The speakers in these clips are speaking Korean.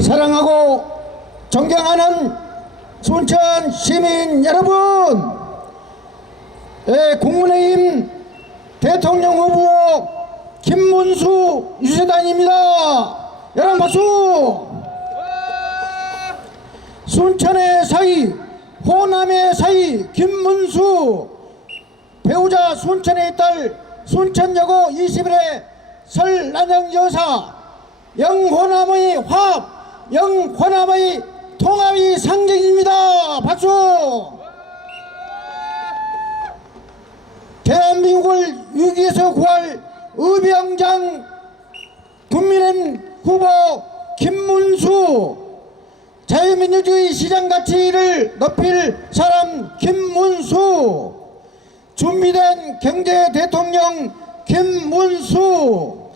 사랑하고 존경하는 순천 시민 여러분, 국민의힘 대통령 후보 김문수 유세단입니다. 여러분 박수! 순천의 사위, 호남의 사위 김문수, 배우자 순천의 딸 순천여고 21의 설난영 여사, 영호남의 화합, 영호남의 통합의 상징입니다. 박수! 대한민국을 위기에서 구할 의병장 국민의힘 후보 김문수, 자유민주주의 시장 가치를 높일 사람 김문수, 준비된 경제 대통령 김문수,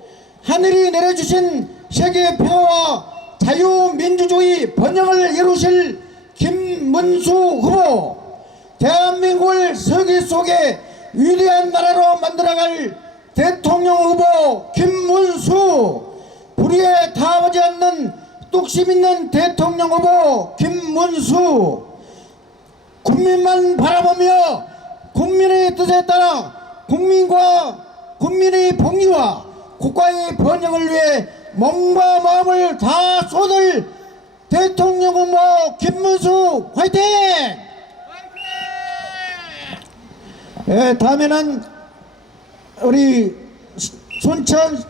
하늘이 내려주신 세계 평화와 자유민주주의 번영을 이루실 김문수 후보, 대한민국을 세계 속에 위대한 나라로 만들어갈 대통령 후보 김문수, 불의에 타하지 않는 뚝심 있는 대통령 후보 김문수, 국민만 바라보며 국민의 뜻에 따라 국민과 국민의 복리와 국가의 번영을 위해 몸과 마음을 다 쏟을 대통령 후보 김문수 화이팅! 다음에는 우리 순천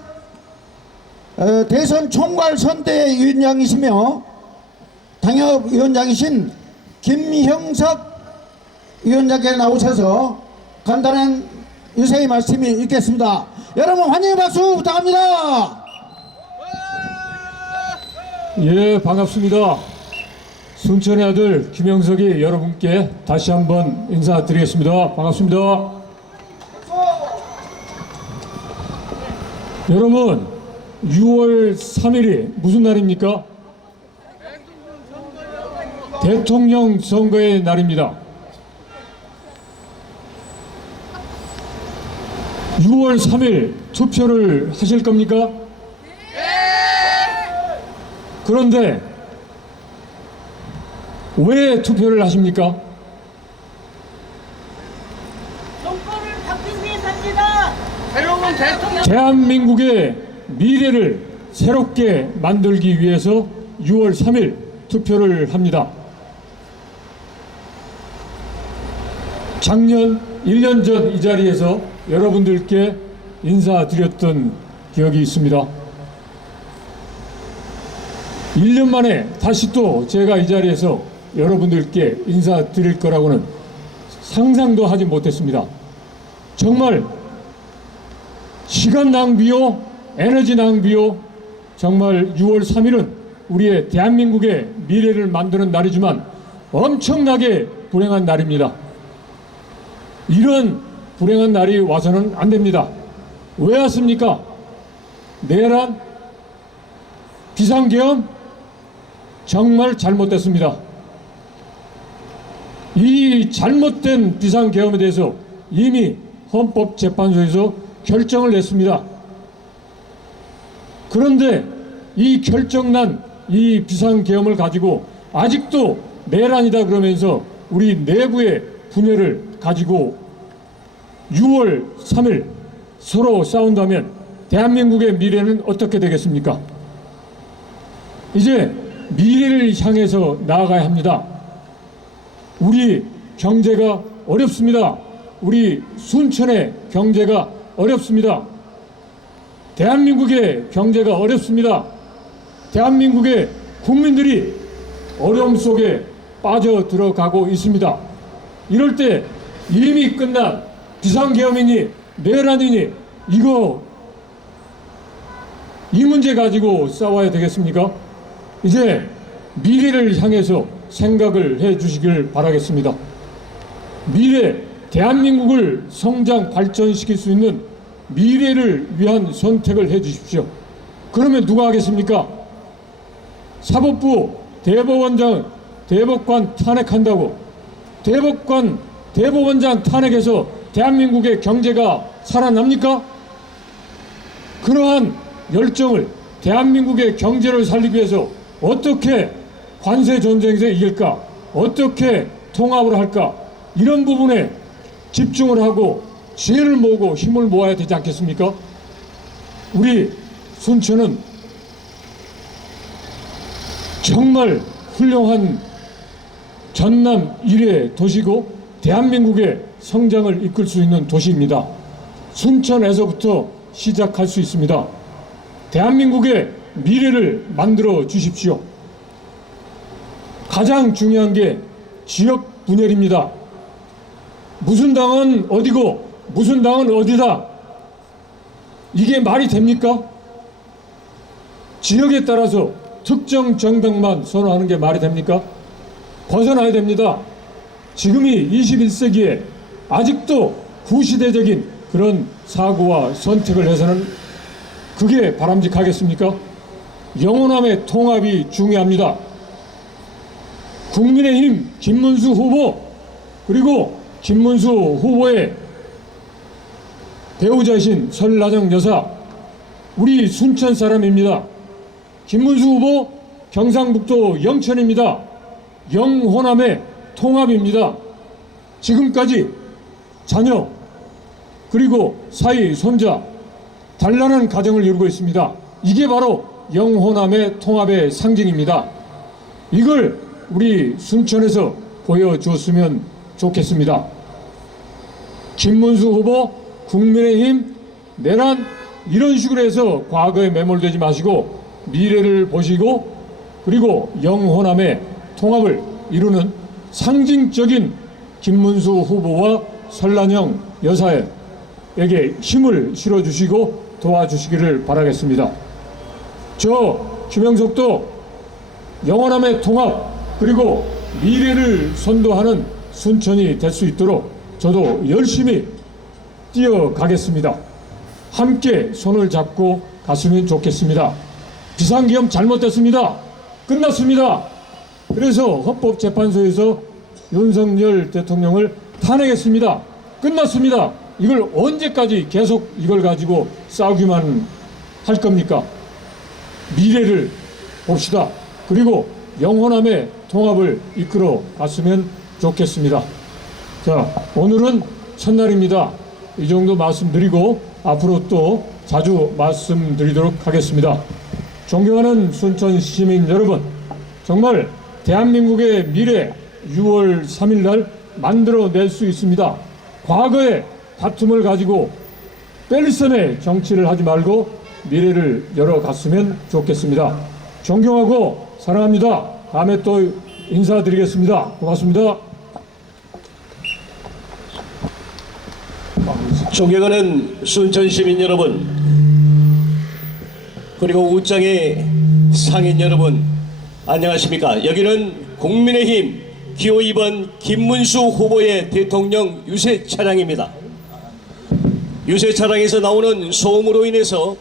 대선 총괄선대위원장이시며 당협위원장이신 김형석 위원장께 나오셔서 간단한 유세의 말씀이 있겠습니다. 여러분 환영의 박수 부탁합니다. 예, 반갑습니다. 순천의 아들 김형석이 여러분께 다시 한번 인사드리겠습니다. 반갑습니다. 여러분, 6월 3일이 무슨 날입니까? 대통령 선거의 날입니다. 6월 3일 투표를 하실 겁니까? 그런데 왜 투표를 하십니까? 정권을 바꾸기 위해서입니다. 새로운 대통령. 대한민국의 미래를 새롭게 만들기 위해서 6월 3일 투표를 합니다. 작년 1년 전 이 자리에서 여러분들께 인사드렸던 기억이 있습니다. 1년 만에 다시 또 제가 이 자리에서 여러분들께 인사드릴 거라고는 상상도 하지 못했습니다. 정말 시간 낭비요, 에너지 낭비요. 정말 6월 3일은 우리의 대한민국의 미래를 만드는 날이지만 엄청나게 불행한 날입니다. 이런 불행한 날이 와서는 안 됩니다. 왜 왔습니까? 내란, 비상계엄, 정말 잘못됐습니다. 이 잘못된 비상계엄에 대해서 이미 헌법재판소에서 결정을 냈습니다. 그런데 이 결정난 이 비상계엄을 가지고 아직도 내란이다 그러면서 우리 내부의 분열을 가지고 6월 3일 서로 싸운다면 대한민국의 미래는 어떻게 되겠습니까? 이제 미래를 향해서 나아가야 합니다. 우리 경제가 어렵습니다. 우리 순천의 경제가 어렵습니다. 대한민국의 경제가 어렵습니다. 대한민국의 국민들이 어려움 속에 빠져 들어가고 있습니다. 이럴 때 이미 끝난 비상계엄이니 내란이니 이 문제 가지고 싸워야 되겠습니까? 이제 미래를 향해서 생각을 해 주시길 바라겠습니다. 미래, 대한민국을 성장 발전시킬 수 있는 미래를 위한 선택을 해 주십시오. 그러면 누가 하겠습니까? 사법부 대법관 탄핵한다고 대법원장 탄핵해서 대한민국의 경제가 살아납니까? 그러한 열정을 대한민국의 경제를 살리기 위해서 어떻게 관세 전쟁에서 이길까, 어떻게 통합을 할까, 이런 부분에 집중을 하고 지혜를 모으고 힘을 모아야 되지 않겠습니까? 우리 순천은 정말 훌륭한 전남 1회 도시고 대한민국의 성장을 이끌 수 있는 도시입니다. 순천에서부터 시작할 수 있습니다. 대한민국의 미래를 만들어 주십시오. 가장 중요한 게 지역 분열입니다. 무슨 당은 어디고 무슨 당은 어디다. 이게 말이 됩니까? 지역에 따라서 특정 정당만 선호하는 게 말이 됩니까? 벗어나야 됩니다. 지금이 21세기에 아직도 구시대적인 그런 사고와 선택을 해서는 그게 바람직하겠습니까? 영호남의 통합이 중요합니다. 국민의힘 김문수 후보, 그리고 김문수 후보의 배우자신 설나정 여사, 우리 순천 사람입니다. 김문수 후보 경상북도 영천입니다. 영호남의 통합입니다. 지금까지 자녀 그리고 사위 손자 단란한 가정을 이루고 있습니다. 이게 바로 영호남의 통합의 상징입니다. 이걸 우리 순천에서 보여주었으면 좋겠습니다. 김문수 후보, 국민의힘, 내란 이런 식으로 해서 과거에 매몰되지 마시고 미래를 보시고, 그리고 영호남의 통합을 이루는 상징적인 김문수 후보와 설란영 여사에게 힘을 실어주시고 도와주시기를 바라겠습니다. 저 김영석도 영호남의 통합 그리고 미래를 선도하는 순천이 될 수 있도록 저도 열심히 뛰어가겠습니다. 함께 손을 잡고 갔으면 좋겠습니다. 비상계엄 잘못됐습니다. 끝났습니다. 그래서 헌법재판소에서 윤석열 대통령을 탄핵했습니다. 끝났습니다. 이걸 언제까지 계속 이걸 가지고 싸우기만 할 겁니까? 미래를 봅시다. 그리고 영호남의 통합을 이끌어 갔으면 좋겠습니다. 자, 오늘은 첫날입니다. 이 정도 말씀드리고 앞으로 또 자주 말씀드리도록 하겠습니다. 존경하는 순천 시민 여러분, 정말 대한민국의 미래 6월 3일 날 만들어낼 수 있습니다. 과거의 다툼을 가지고 뺄셈의 정치를 하지 말고 미래를 열어갔으면 좋겠습니다. 존경하고 사랑합니다. 다음에 또 인사드리겠습니다. 고맙습니다. 존경하는 순천 시민 여러분, 그리고 우장의 상인 여러분, 안녕하십니까? 여기는 국민의힘 기호 2번 김문수 후보의 대통령 유세 차량입니다. 유세 차량에서 나오는 소음으로 인해서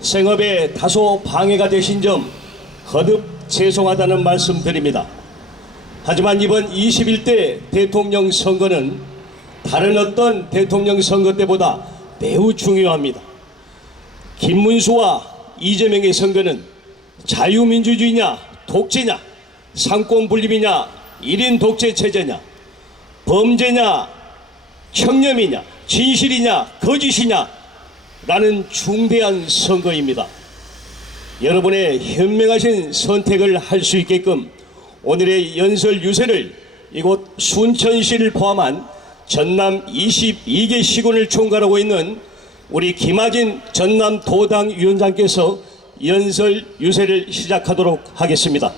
생업에 다소 방해가 되신 점 거듭 죄송하다는 말씀 드립니다. 하지만 이번 21대 대통령 선거는 다른 어떤 대통령 선거 때보다 매우 중요합니다. 김문수와 이재명의 선거는 자유민주주의냐 독재냐, 상권 분립이냐 1인 독재 체제냐, 범죄냐 청렴이냐, 진실이냐 거짓이냐 라는 중대한 선거입니다. 여러분의 현명하신 선택을 할 수 있게끔 오늘의 연설 유세를 이곳 순천시를 포함한 전남 22개 시군을 총괄하고 있는 우리 김하진 전남도당 위원장께서 연설 유세를 시작하도록 하겠습니다.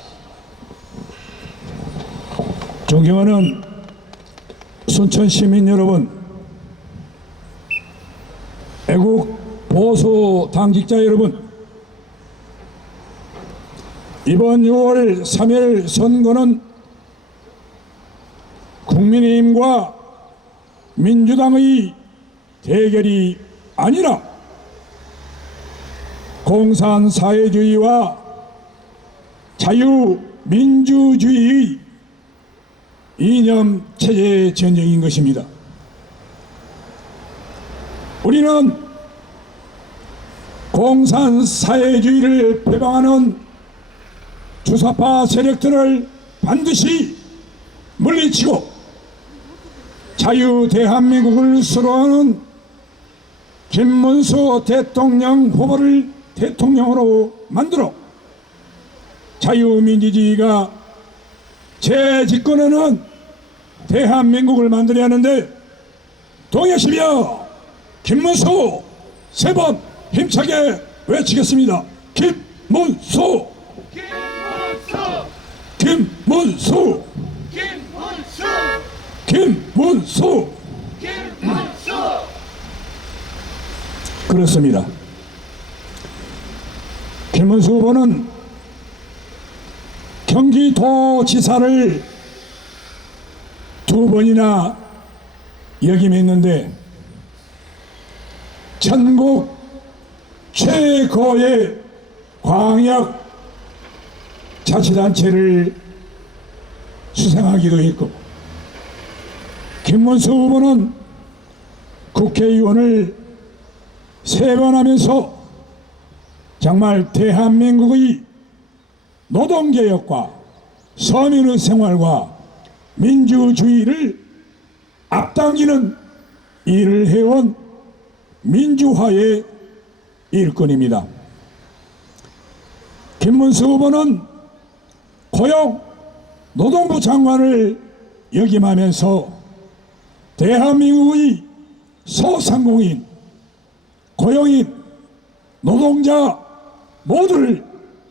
존경하는 순천 시민 여러분, 애국 보수 당직자 여러분, 이번 6월 3일 선거는 국민의힘과 민주당의 대결이 아니라 공산사회주의와 자유민주주의의 이념체제 전쟁인 것입니다. 우리는 공산사회주의를 표방하는 주사파 세력들을 반드시 물리치고 자유 대한민국을 수로하는 김문수 대통령 후보를 대통령으로 만들어 자유민주주의가 재집권하는 대한민국을 만들어야 하는데 동의하시며 김문수 세 번 힘차게 외치겠습니다. 김문수, 김문수, 김문수. 그렇습니다. 김문수 후보는 경기도지사를 2번이나 역임했는데 전국 최고의 광역 자치단체를 수상하기도 했고, 김문수 후보는 국회의원을 3번 하면서 정말 대한민국의 노동개혁과 서민의 생활과 민주주의를 앞당기는 일을 해온 민주화의 일꾼입니다. 김문수 후보는 고용 노동부 장관을 역임하면서 대한민국의 소상공인, 고용인, 노동자 모두를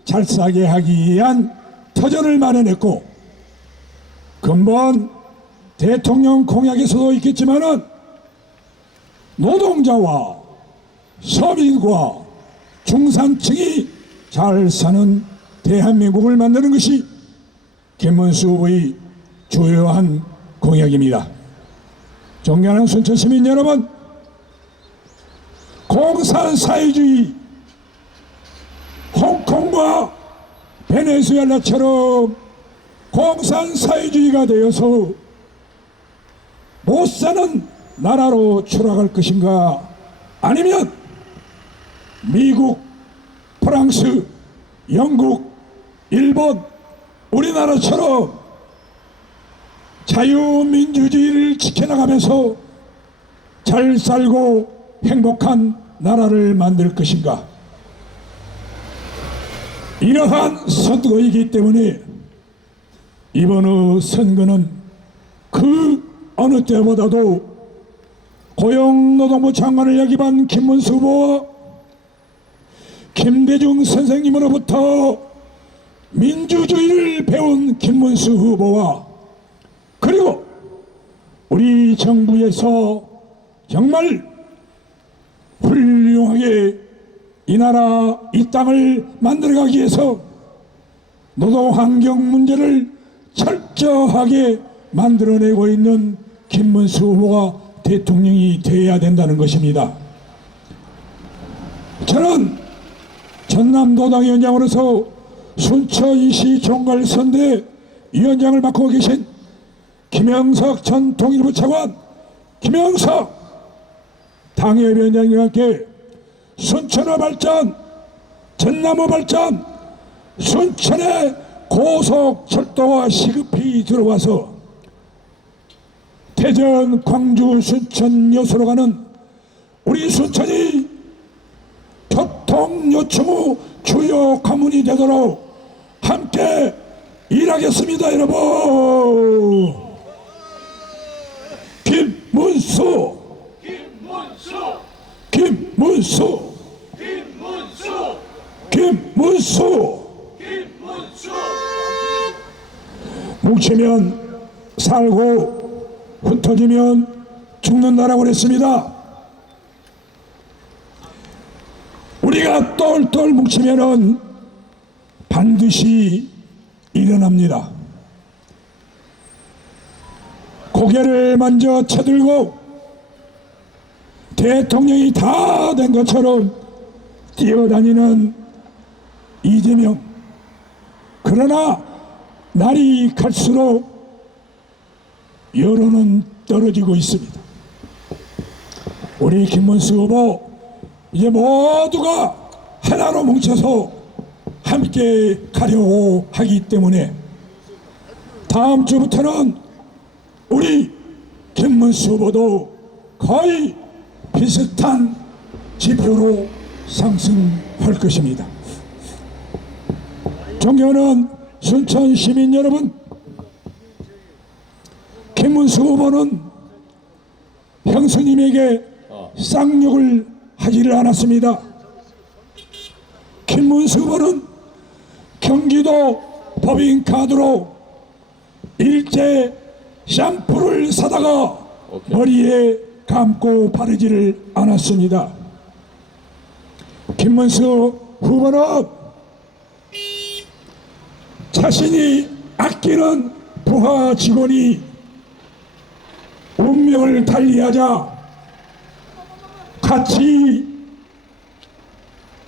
잘 살게 하기 위한 터전을 마련했고, 근본 대통령 공약에서도 있겠지만은 노동자와 서민과 중산층이 잘 사는 대한민국을 만드는 것이 김문수 후보의 주요한 공약입니다. 존경하는 순천 시민 여러분, 공산사회주의 홍콩과 베네수엘라처럼 공산사회주의가 되어서 못사는 나라로 추락할 것인가, 아니면 미국, 프랑스, 영국, 일본, 우리나라처럼 자유민주주의를 지켜나가면서 잘 살고 행복한 나라를 만들 것인가. 이러한 선거이기 때문에 이번 선거는 그 어느 때보다도 고용노동부 장관을 역임한 김문수 후보와 김대중 선생님으로부터 민주주의를 배운 김문수 후보와, 그리고 우리 정부에서 정말 훌륭하게 이 나라 이 땅을 만들어가기 위해서 노동환경 문제를 철저하게 만들어내고 있는 김문수 후보가 대통령이 되어야 된다는 것입니다. 저는 전남도당위원장으로서 순천시 종갈선대 위원장을 맡고 계신 김영석 전 통일부 차관, 김영석 당협위원장님과 함께 순천의 발전, 전남의 발전, 순천에 고속철도가 시급히 들어와서 대전, 광주, 순천 여수로 가는 우리 순천이 교통요충의 주요 관문이 되도록 함께 일하겠습니다, 여러분. 김문수, 김문수, 김문수, 김문수. 뭉치면 살고 흩어지면 죽는다라고 그랬습니다. 우리가 똘똘 뭉치면은 반드시 일어납니다. 고개를 먼저 쳐들고 대통령이 다 된 것처럼 뛰어다니는 이재명. 그러나 날이 갈수록 여론은 떨어지고 있습니다. 우리 김문수 후보 이제 모두가 하나로 뭉쳐서 함께 가려고 하기 때문에 다음 주부터는 우리 김문수 후보도 거의 비슷한 지표로 상승할 것입니다. 존경하는 순천 시민 여러분, 김문수 후보는 형수님에게 쌍욕을 하지를 않았습니다. 김문수 후보는 경기도 법인카드로 일제 샴푸를 사다가 머리에 감고 바르지를 않았습니다. 김문수 후보는 자신이 아끼는 부하 직원이 운명을 달리하자 같이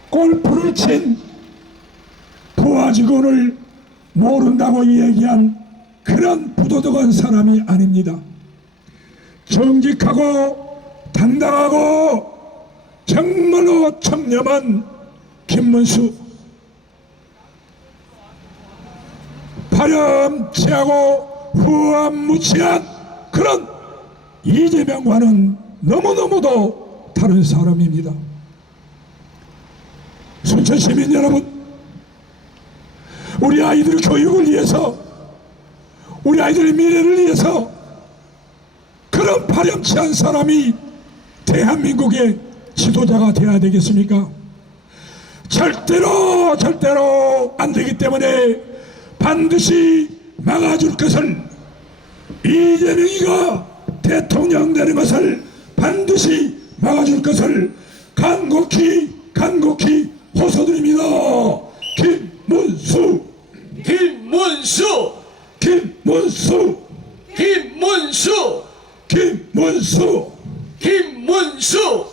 골프를 친 부하 직원을 모른다고 얘기한 그런 부도덕한 사람이 아닙니다. 정직하고 당당하고 정말로 청렴한 김문수, 파렴치하고 후안무치한 그런 이재명과는 너무너무도 다른 사람입니다. 순천 시민 여러분, 우리 아이들 교육을 위해서, 우리 아이들의 미래를 위해서 그런 파렴치한 사람이 대한민국의 지도자가 되어야 되겠습니까? 절대로 안 되기 때문에 반드시 막아줄 것을, 이재명이가 대통령 되는 것을 반드시 막아줄 것을 간곡히 호소드립니다. 김문수, 김문수, 김문수, 김문수, 김문수. 김문수.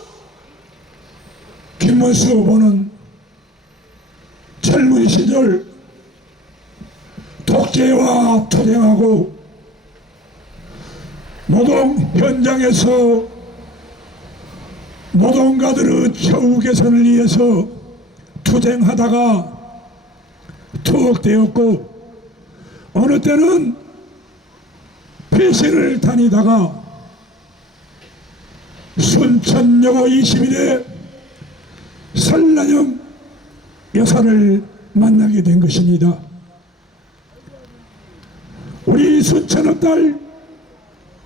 김문수 후보는 젊은 시절 독재와 투쟁하고 노동 현장에서 노동가들의 처우 개선을 위해서 투쟁하다가 투옥되었고, 어느 때는 폐쇄를 다니다가 순천여고 21에 설란영 여사를 만나게 된 것입니다. 우리 순천의 딸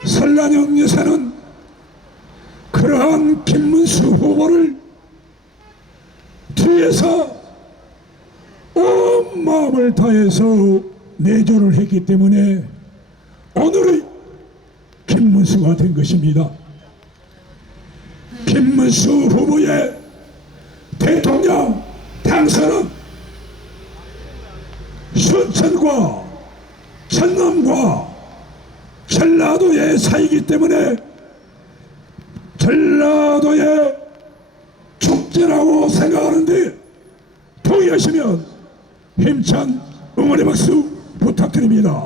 설란영 여사는 그러한 김문수 후보를 뒤에서 온 마음을 다해서 내조를 했기 때문에 오늘의 김문수가 된 것입니다. 김문수 후보의 대통령 당선은 순천과 전남과 전라도의 사이기 때문에 전라도의 축제라고 생각하는데 동의하시면 힘찬 응원의 박수 부탁드립니다.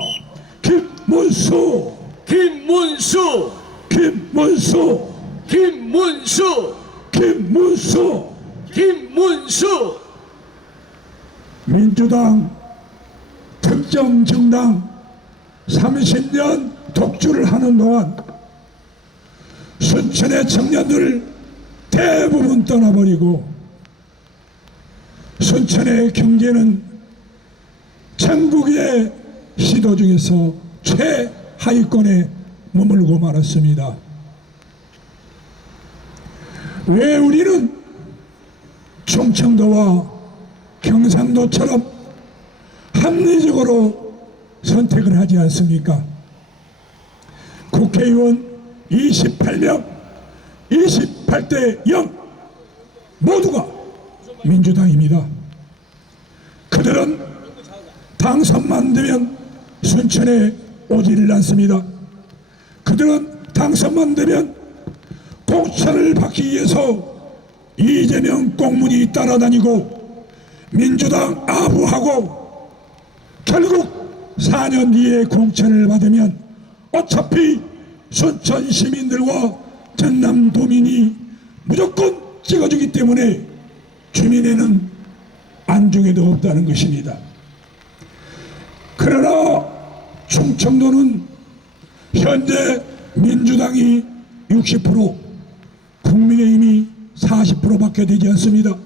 김문수, 김문수, 김문수, 김문수, 김문수. 김문수. 민주당 특정 정당 30년 독주를 하는 동안 순천의 청년들 대부분 떠나버리고 순천의 경제는 전국의 시도 중에서 최하위권에 머물고 말았습니다. 왜 우리는 충청도와 경상도처럼 합리적으로 선택을 하지 않습니까? 국회의원 28명, 28대 0 모두가 민주당입니다. 그들은 당선만 되면 순천에 오지를 않습니다. 그들은 당선만 되면 공천을 받기 위해서 이재명 꽁무니 따라다니고 민주당 아부하고 결국 4년 뒤에 공천을 받으면 어차피 순천 시민들과 전남도민이 무조건 찍어주기 때문에 주민에는 안중에도 없다는 것입니다. 그러나 충청도는 현재 민주당이 60%, 국민의힘이 40%밖에 되지 않습니다.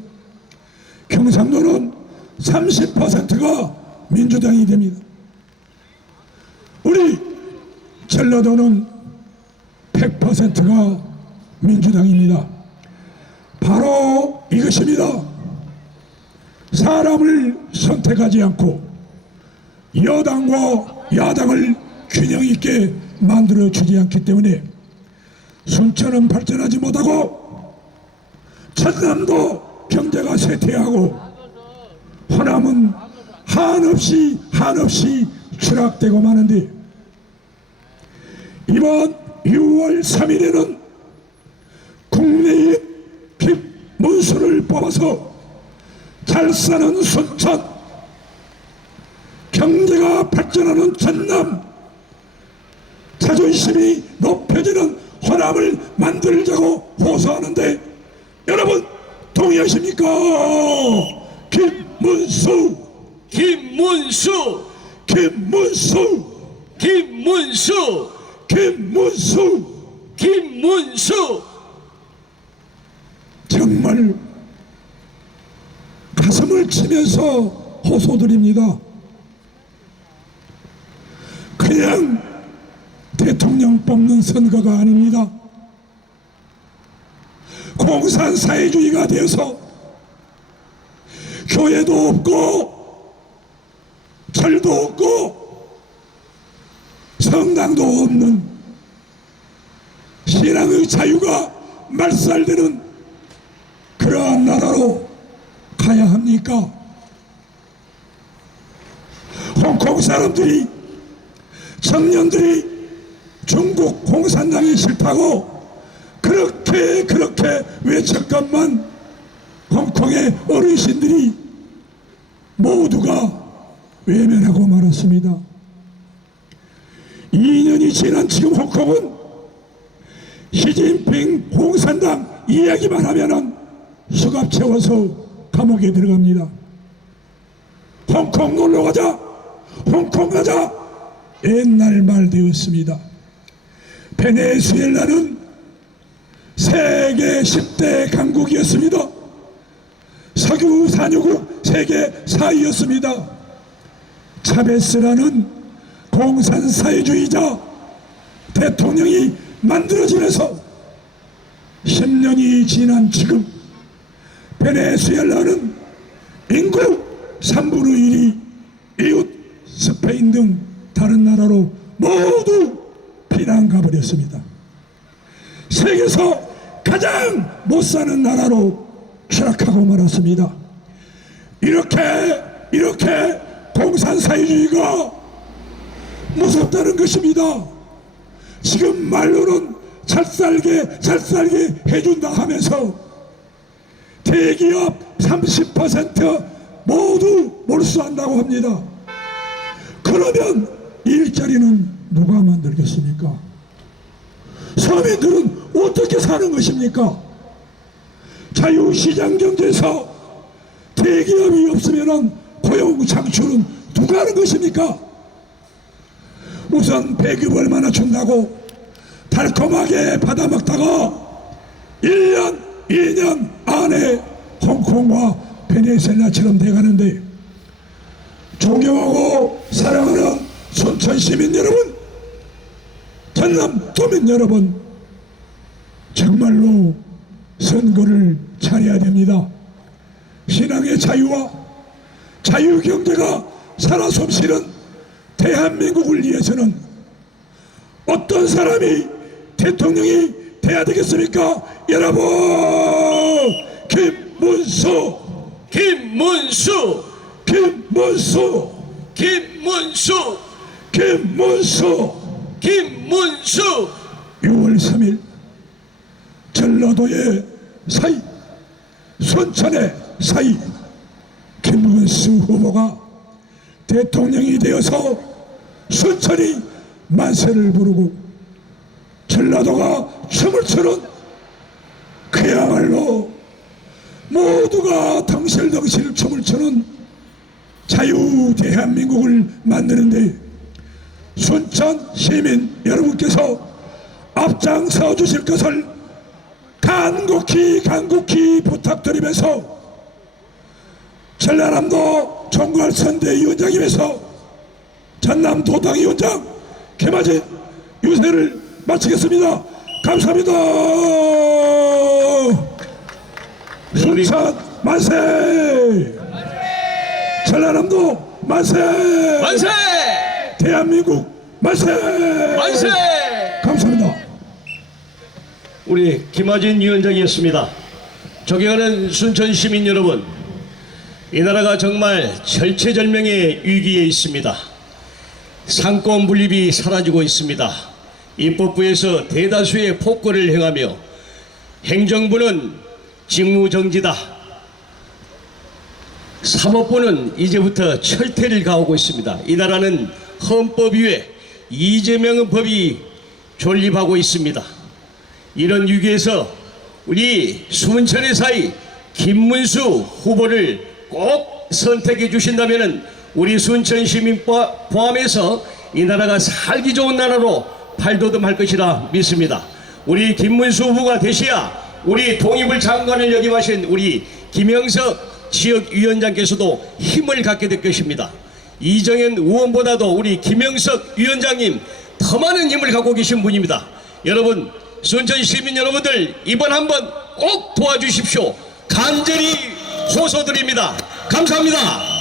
경상도는 30%가 민주당이 됩니다. 우리 전라도는 100%가 민주당입니다. 바로 이것입니다. 사람을 선택하지 않고 여당과 야당을 균형 있게 만들어 주지 않기 때문에 순천은 발전하지 못하고 전남도 경제가 쇠퇴하고 호남은 한없이 추락되고 마는데, 이번 6월 3일에는 국내의 김문수를 뽑아서 잘 사는 순천, 경제가 발전하는 전남, 자존심이 높여지는 호남을 만들자고 호소하는데, 여러분 동의하십니까? 김문수, 김문수, 김문수, 김문수, 김문수. 김문수. 정말 가슴을 치면서 호소드립니다. 그냥 대통령 뽑는 선거가 아닙니다. 공산 사회주의가 되어서 교회도 없고 절도 없고 성당도 없는 신앙의 자유가 말살되는 그러한 나라로 가야 합니까? 홍콩 사람들이, 청년들이 중국 공산당이 싫다고 그렇게 외쳤건만 홍콩의 어르신들이 모두가 외면하고 말았습니다. 2년이 지난 지금 홍콩은 시진핑 공산당 이야기만 하면은 수갑 채워서 감옥에 들어갑니다. 홍콩 놀러 가자, 홍콩 가자, 옛날 말 되었습니다. 베네수엘라는 세계 10대 강국이었습니다. 석유 산유국 세계 4위였습니다. 차베스라는 공산 사회주의자 대통령이 만들어지면서 10년이 지난 지금 베네수엘라는 인구 3분의 1이 이웃 스페인 등 다른 나라로 모두 피난 가버렸습니다. 세계에서 가장 못 사는 나라로 추락하고 말았습니다. 이렇게 공산 사회주의가 무섭다는 것입니다. 지금 말로는 잘 살게 해준다 하면서 대기업 30% 모두 몰수한다고 합니다. 그러면 일자리는 누가 만들겠습니까? 서민들은 어떻게 사는 것입니까? 자유시장 경제에서 대기업이 없으면 고용 창출은 누가 하는 것입니까? 우선 배급 얼마나 준다고 달콤하게 받아먹다가 1년, 2년 안에 홍콩과 베네수엘라처럼 돼가는데, 존경하고 사랑하는 순천 시민 여러분, 전남 도민 여러분, 정말로 선거를 잘해야 됩니다. 신앙의 자유와 자유경제가 살아 숨쉬는 대한민국을 위해서는 어떤 사람이 대통령이 돼야 되겠습니까? 여러분, 김문수, 김문수, 김문수, 김문수, 김문수. 김문수. 6월 3일 전라도의 사이, 순천의 사이, 김문수 후보가 대통령이 되어서 순천이 만세를 부르고 전라도가 춤을 추는 그야말로 모두가 덩실덩실 춤을 추는 자유 대한민국을 만드는데 순천 시민 여러분께서 앞장서 주실 것을 간곡히 부탁드리면서 전라남도 총괄선대위원장님에서 전남도당위원장 김하진 유세를 마치겠습니다. 감사합니다. 순천 만세! 전라남도 만세! 만세! 대한민국 만세! 만세! 감사합니다. 우리 김하진 위원장이었습니다. 존경하는 순천 시민 여러분, 이 나라가 정말 절체절명의 위기에 있습니다. 상권 분립이 사라지고 있습니다. 입법부에서 대다수의 폭거를 행하며 행정부는 직무정지다. 사법부는 이제부터 철퇴를 가하고 있습니다. 이 나라는 헌법 위에 이재명 법이 존립하고 있습니다. 이런 위기에서 우리 순천의 사이 김문수 후보를 꼭 선택해 주신다면 우리 순천 시민 포함해서 이 나라가 살기 좋은 나라로 발돋움할 것이라 믿습니다. 우리 김문수 후보가 되셔야 우리 통일부 장관을 역임하신 우리 김영석 지역위원장께서도 힘을 갖게 될 것입니다. 이정현 의원보다도 우리 김영석 위원장님 더 많은 힘을 갖고 계신 분입니다. 여러분, 순천 시민 여러분들 이번 한번 꼭 도와주십시오. 간절히 호소드립니다. 감사합니다.